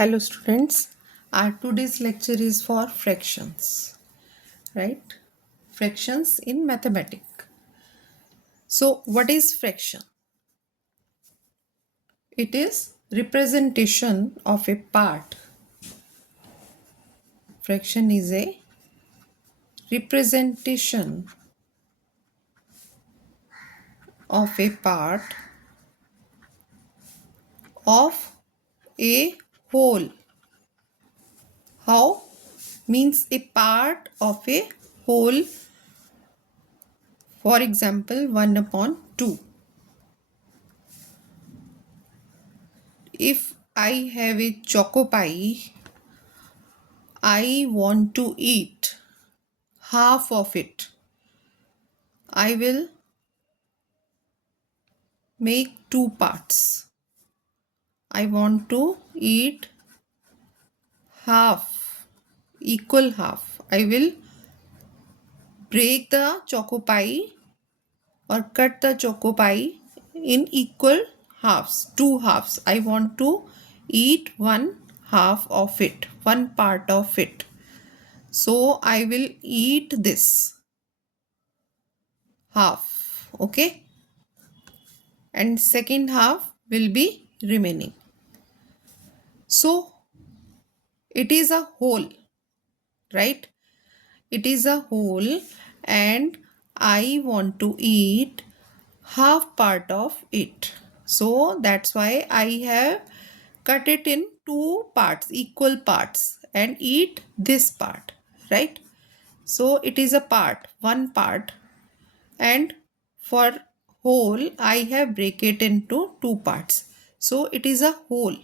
Hello students, our today's lecture is for fractions, right? Fractions in mathematics. So what is fraction? It is representation of a part. Fraction is a representation of a part of a whole. How? Means a part of a whole. For example, 1 upon 2. If I have a choco pie, I want to eat half of it. I will make two parts. I want to eat half, equal half. I will break the choco pie or cut the choco pie in equal halves, two halves. I want to eat one half of it, one part of it. So I will eat this half, okay? And second half will be remaining. So it is a whole, right? It is a whole and I want to eat half part of it. So that's why I have cut it in two parts, equal parts, and eat this part, right? So it is a part, one part, and for whole I have break it into two parts. So it is a whole,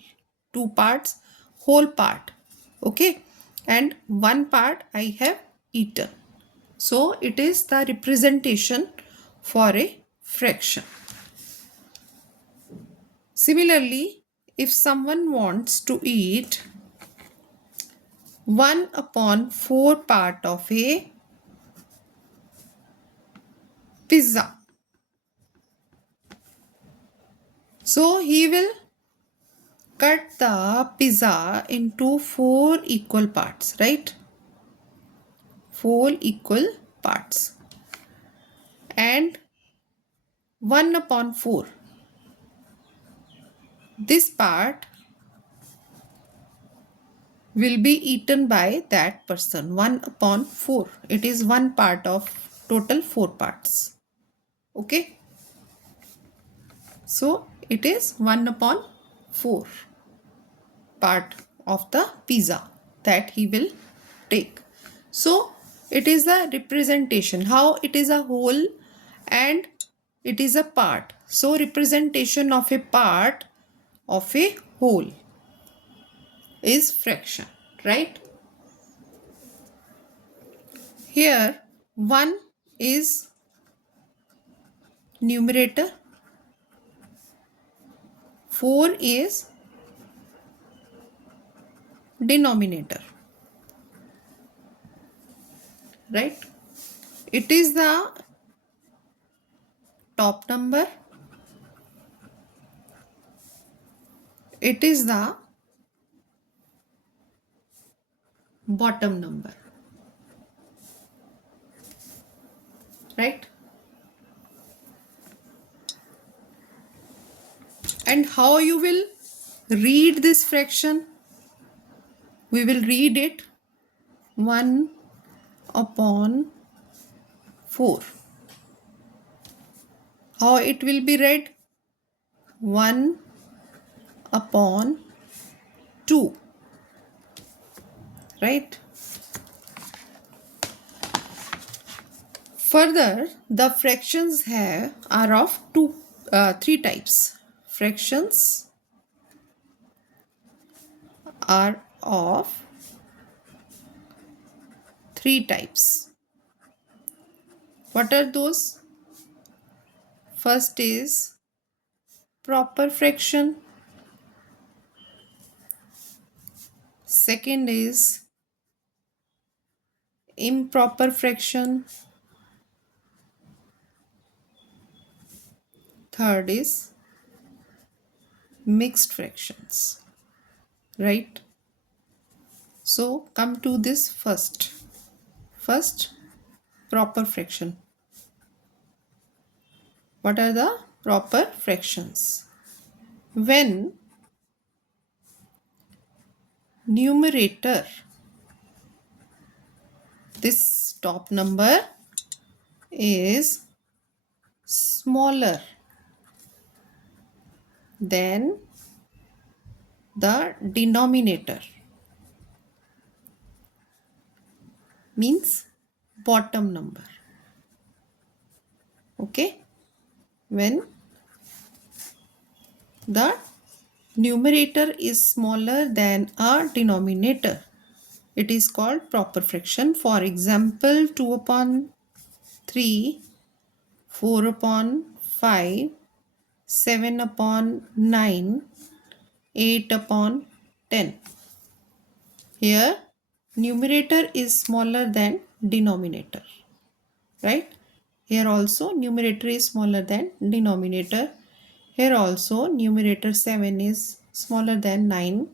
two parts, whole part, okay, and one part I have eaten. So it is the representation for a fraction. Similarly, if someone wants to eat 1 upon 4 part of a pizza, so he will cut the pizza into 4 equal parts, right? 4 equal parts. And 1 upon 4. This part will be eaten by that person. 1 upon 4. It is one part of total 4 parts. Okay. So it is 1 upon 4 part of the pizza that he will take. So it is the representation, how it is a whole and it is a part. So representation of a part of a whole is fraction, right? Here 1 is numerator, 4 is denominator, right? It is the top number, it is the bottom number, right? And how you will read this fraction? We will read it 1 upon 4. How it will be read? 1 upon 2, right? Further, the fractions are of three types. Fractions are of three types. What are those? First is proper fraction. Second is improper fraction. Third is mixed fractions, right? So come to this first proper fraction. What are the proper fractions? When numerator, this top number is smaller than the denominator, means bottom number. Okay, when the numerator is smaller than a denominator, it is called proper fraction. For example, 2 upon 3, 4 upon 5, 7 upon 9, 8 upon 10. Here numerator is smaller than denominator, right? Here also numerator is smaller than denominator. Here also numerator 7 is smaller than 9,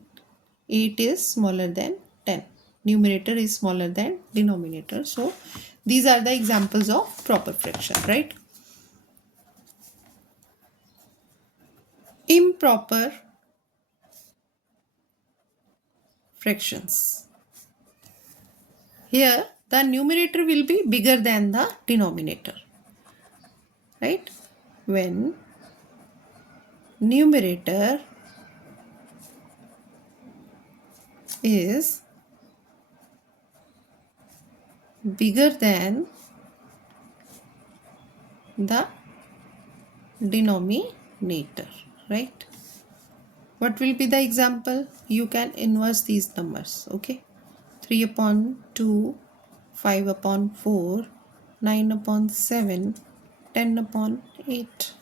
8 is smaller than 10. Numerator is smaller than denominator. So these are the examples of proper fraction, right? Improper fractions. Here the numerator will be bigger than the denominator, right? When numerator is bigger than the denominator, right? What will be the example? You can inverse these numbers, okay? 3 upon 2, 5 upon 4, 9 upon 7, 10 upon 8.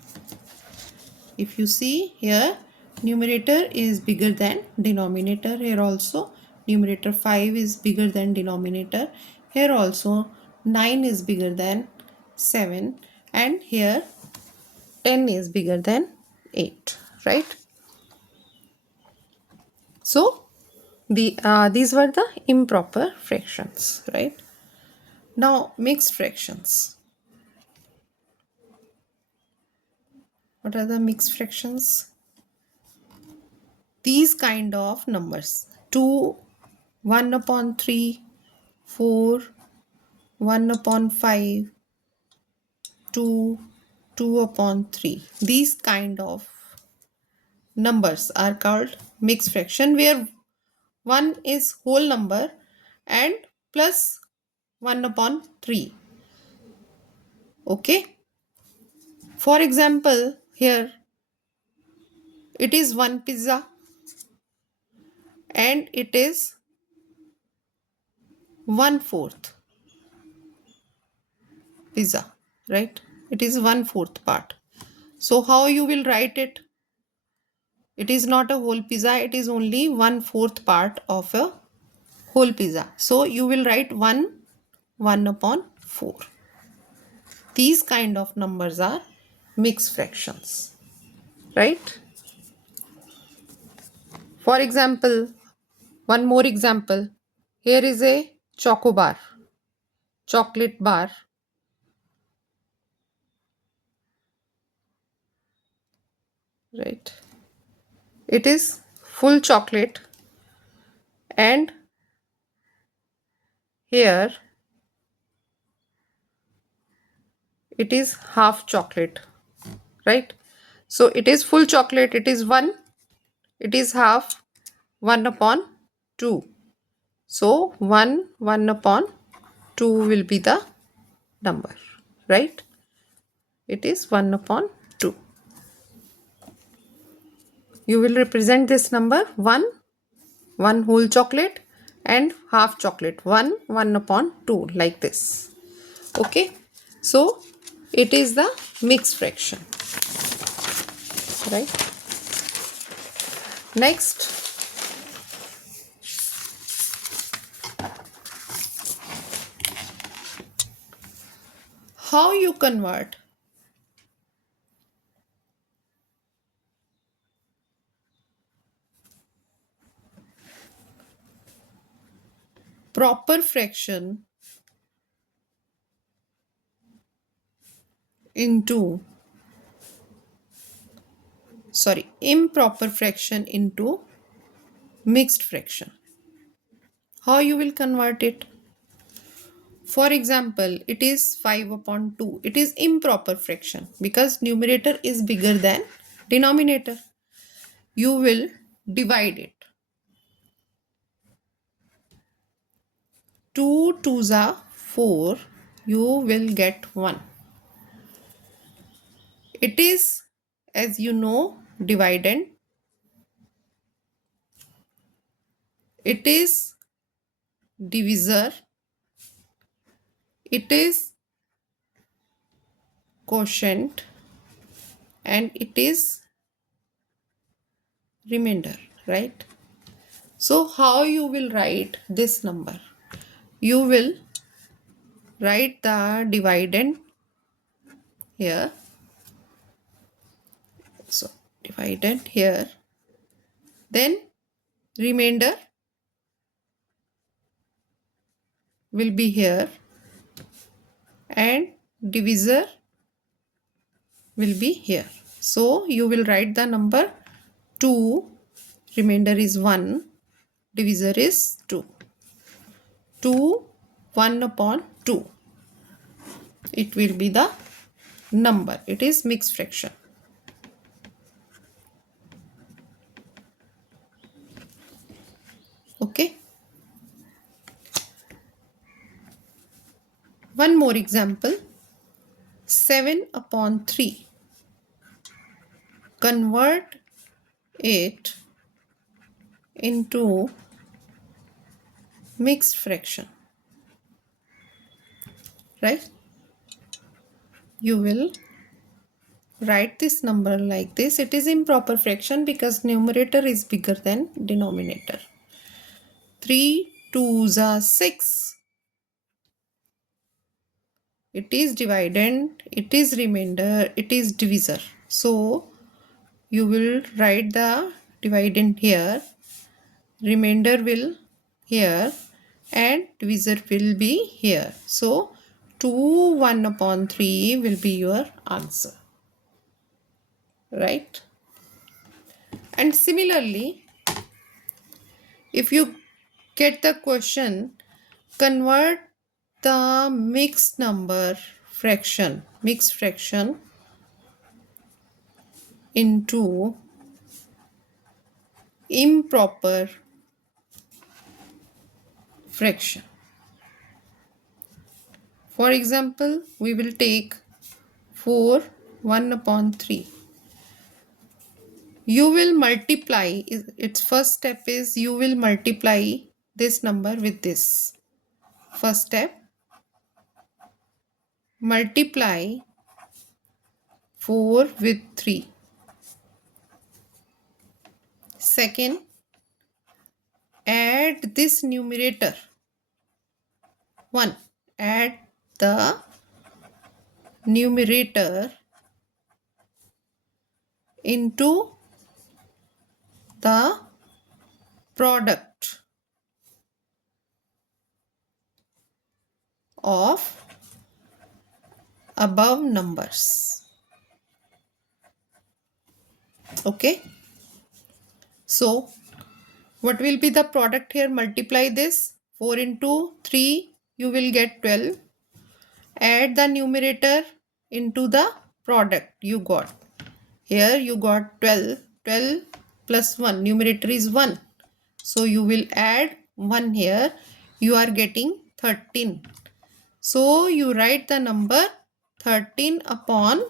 If you see here, numerator is bigger than denominator. Here also numerator 5 is bigger than denominator. Here also 9 is bigger than 7, and here 10 is bigger than 8, right? So these were the improper fractions, right? Now mixed fractions. What are the mixed fractions? These kind of numbers: 2, 1 upon 3, 4, 1 upon 5, 2, 2 upon 3. These kind of numbers are called mixed fraction, where 1 is whole number and plus 1 upon 3. Okay. For example, here it is 1 pizza and it is 1/4 pizza, right? It is 1/4 part. So how you will write it? It is not a whole pizza, it is only 1/4 part of a whole pizza. So you will write 1 upon 4. These kind of numbers are mixed fractions, right? For example, one more example. Here is a choco bar, chocolate bar. Right. It is full chocolate, and here it is half chocolate, right? So it is full chocolate, it is 1, it is half, 1 upon 2. So 1 upon 2 will be the number, right? It is 1 upon 2. You will represent this number 1 whole chocolate and half chocolate, 1 upon 2, like this. Okay, so it is the mixed fraction, right? Next, how you convert proper fraction into improper fraction into mixed fraction. How you will convert it? For example, it is 5 upon 2. It is improper fraction because numerator is bigger than denominator. You will divide it. 2 2s are 4. You will get 1. It is, as you know, dividend. It is divisor. It is quotient. And it is remainder, right? So how you will write this number? You will write the dividend here. So dividend here. Then remainder will be here. And divisor will be here. So you will write the number 2. Remainder is 1. Divisor is 2. 2 1 upon 2. It will be the number. It is mixed fraction. Okay. One more example. 7 upon 3. Convert it into mixed fraction. Right? You will write this number like this. It is improper fraction because numerator is bigger than denominator. 3 2s are 6. It is dividend, it is remainder, it is divisor. So you will write the dividend here, remainder will here, and divisor will be here. So 2 1 upon 3 will be your answer. Right? And similarly, if you get the question, convert the mixed fraction into improper fraction. For example, we will take 4 1 upon 3. You will multiply, its first step is you will multiply this number with this. First step, multiply 4 with 3. Second, add this numerator 1. Add the numerator into the product of above numbers. Okay. So what will be the product here? Multiply this. 4 into 3, you will get 12. Add the numerator into the product you got. Here you got 12. 12 plus 1. Numerator is 1. So you will add 1 here. You are getting 13. So you write the number 13 upon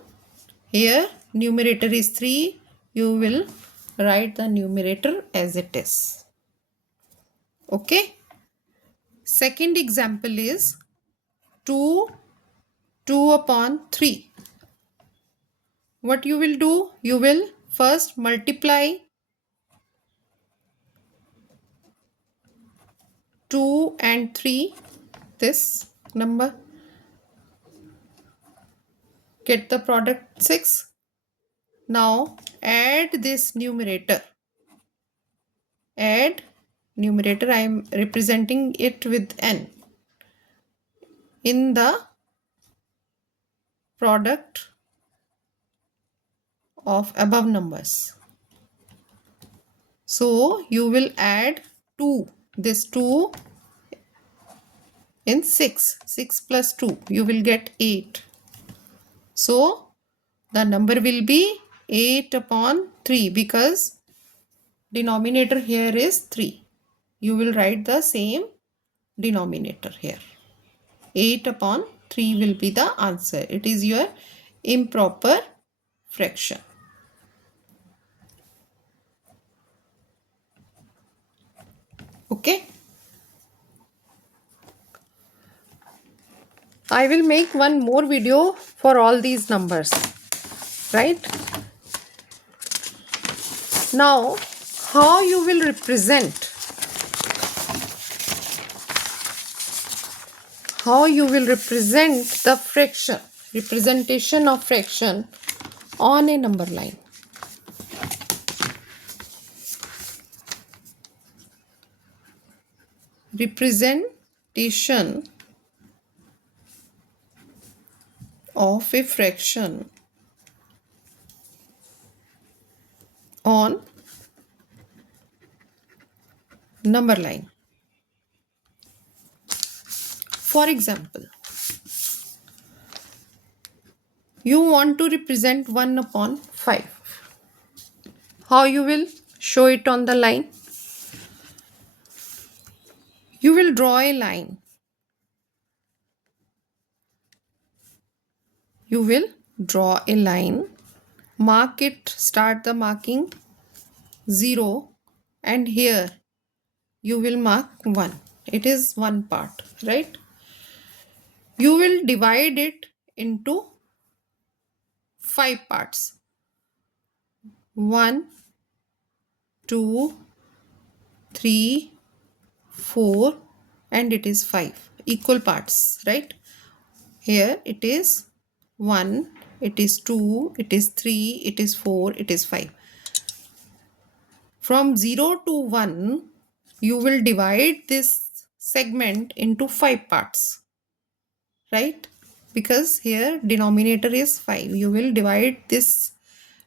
here. Numerator is 3. You will write the numerator as it is. Okay. Second example is 2 2 upon 3. What you will do? You will first multiply 2 and 3, this number, get the product 6. Now add this numerator. Add numerator I am representing it with n in the product of above numbers. So you will add 2, this 2 in 6. 6 plus 2, you will get 8. So the number will be 8 upon 3 because denominator here is 3. You will write the same denominator here. 8 upon 3 will be the answer. It is your improper fraction. Okay. I will make one more video for all these numbers, right? Now, how you will represent the fraction, representation of fraction on a number line. Representation of a fraction on number line. For example, you want to represent 1 upon 5. How you will show it on the line? You will draw a line. You will draw a line, mark it, start the marking 0, and here you will mark 1. It is one part, right? You will divide it into 5 parts. 1, 2, 3, 4, and it is 5. Equal parts, right? Here it is 1, it is 2, it is 3, it is 4, it is 5. From 0 to 1, you will divide this segment into 5 parts, right? Because here denominator is 5. You will divide this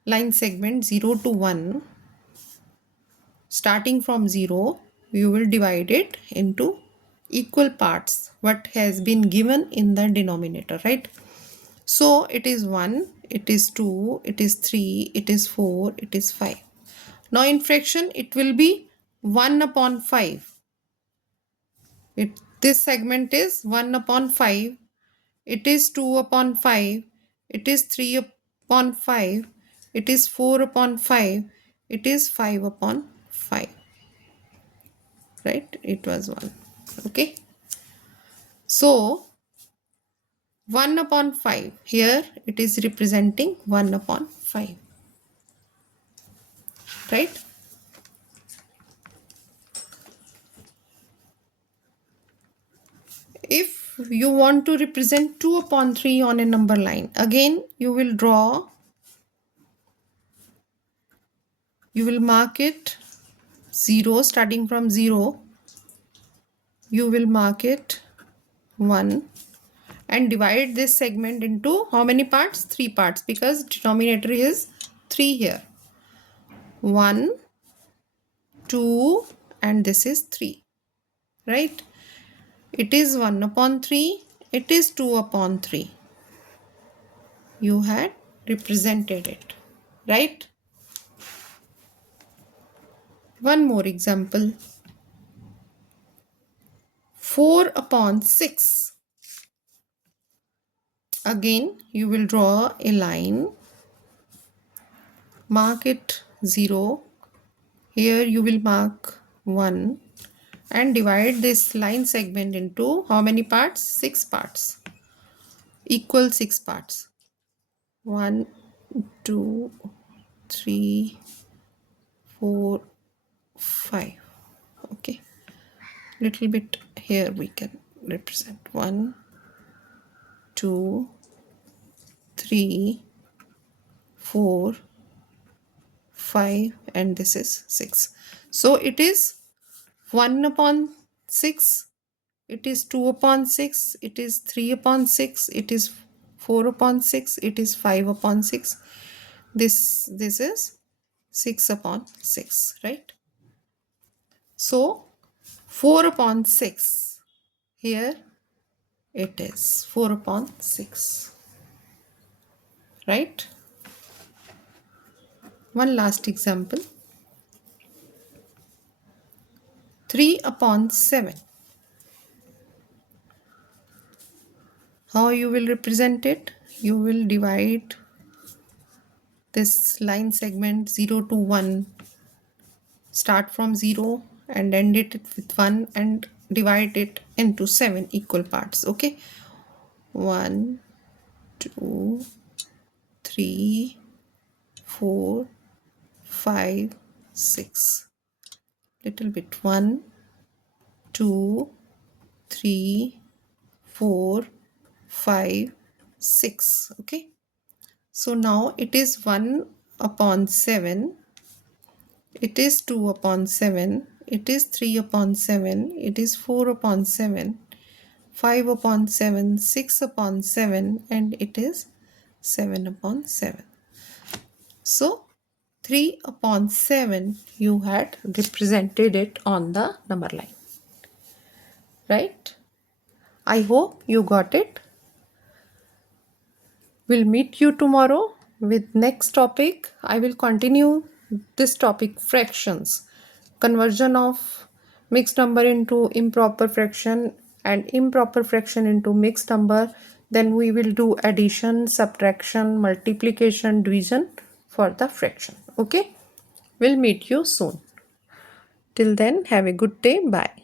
line segment 0 to 1. Starting from 0, you will divide it into equal parts, what has been given in the denominator, right? So it is 1, it is 2, it is 3, it is 4, it is 5. Now in fraction, it will be 1 upon 5. This segment is 1 upon 5. It is 2 upon 5. It is 3 upon 5. It is 4 upon 5. It is 5 upon 5. Right? It was 1. Okay. So 1 upon 5. Here it is representing 1 upon 5. Right? If you want to represent 2 upon 3 on a number line, again you will draw, you will mark it 0, starting from 0, you will mark it 1 and divide this segment into how many parts? 3 parts, because denominator is 3 here. 1, 2, and this is 3, right? It is 1 upon 3, it is 2 upon 3. You had represented it, right? One more example. 4 upon 6. Again, you will draw a line, mark it 0. Here you will mark 1 and divide this line segment into how many parts? 6 parts. Equal 6 parts. 1, 2, 3, 4, 5. Okay. Little bit here we can represent 1, 2, 3, 4, 5, and this is 6. So it is 1 upon 6, it is 2 upon 6, it is 3 upon 6, it is 4 upon 6, it is 5 upon 6. This is 6 upon 6, right? So 4 upon 6, here it is 4 upon 6, right? One last example. 3 upon 7. How you will represent it? You will divide this line segment 0 to 1. Start from 0 and end it with 1 and divide it into 7 equal parts. Okay. 1, 2, 3, 4, 5, 6. Little bit. 1, 2, 3, 4, 5, 6. Okay. So now it is 1 upon 7. It is 2 upon 7. It is 3 upon 7. It is 4 upon 7. 5 upon 7. 6 upon 7. And it is 7 upon 7. So 3 upon 7 you had represented it on the number line. Right? I hope you got it. We'll meet you tomorrow with next topic. I will continue this topic, fractions, conversion of mixed number into improper fraction and improper fraction into mixed number. Then we will do addition, subtraction, multiplication, division for the fraction. Okay, we'll meet you soon. Till then, have a good day. Bye.